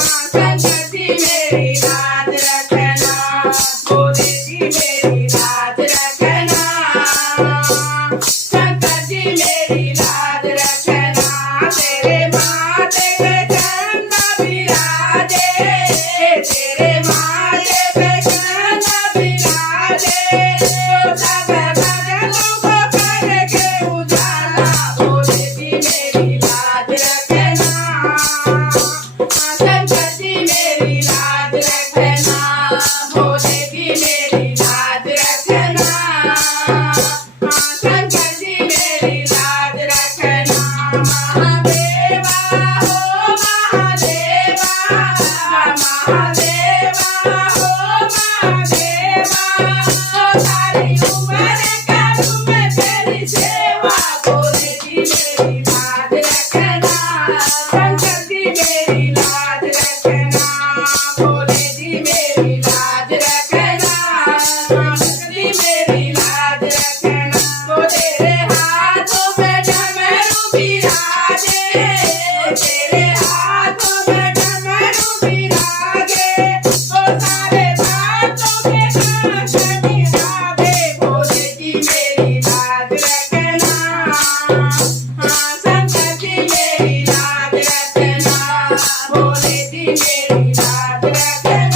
शंकर जी मेरी लाज रखना, भोले जी मेरी लाज रखना, शंकर जी मेरी लाज रखना। तेरे माथे पे चंदा विराजे, तेरे माथे पे चंदा विराजे, सब भक्तों को करके उजाला, भोले जी मेरी लाज रखना, शंकर जी मेरी लाज रखना, भोले जी मेरी लाज रखना, शंकर जी मेरी लाज रखना। महादेवा हो महादेवा, महादेवा हो महादेवा, सारी उम्र करूं मैं तेरी सेवा, भोले जी मेरी लाज रखना, शंकर जी मेरी लाज रखना, भोले जी मेरी लाज रखना, शंकर जी मेरी लाज रखना। वो तेरे हाथों में डमरू बिराजे, तेरे हाथों में डमरू बिराजे, वो सारे भक्तों के कांच निभावे, भोले जी मेरी लाज रखना, शंकर जी मेरी लाज रखना, भोले जी मेरी लाज रखना।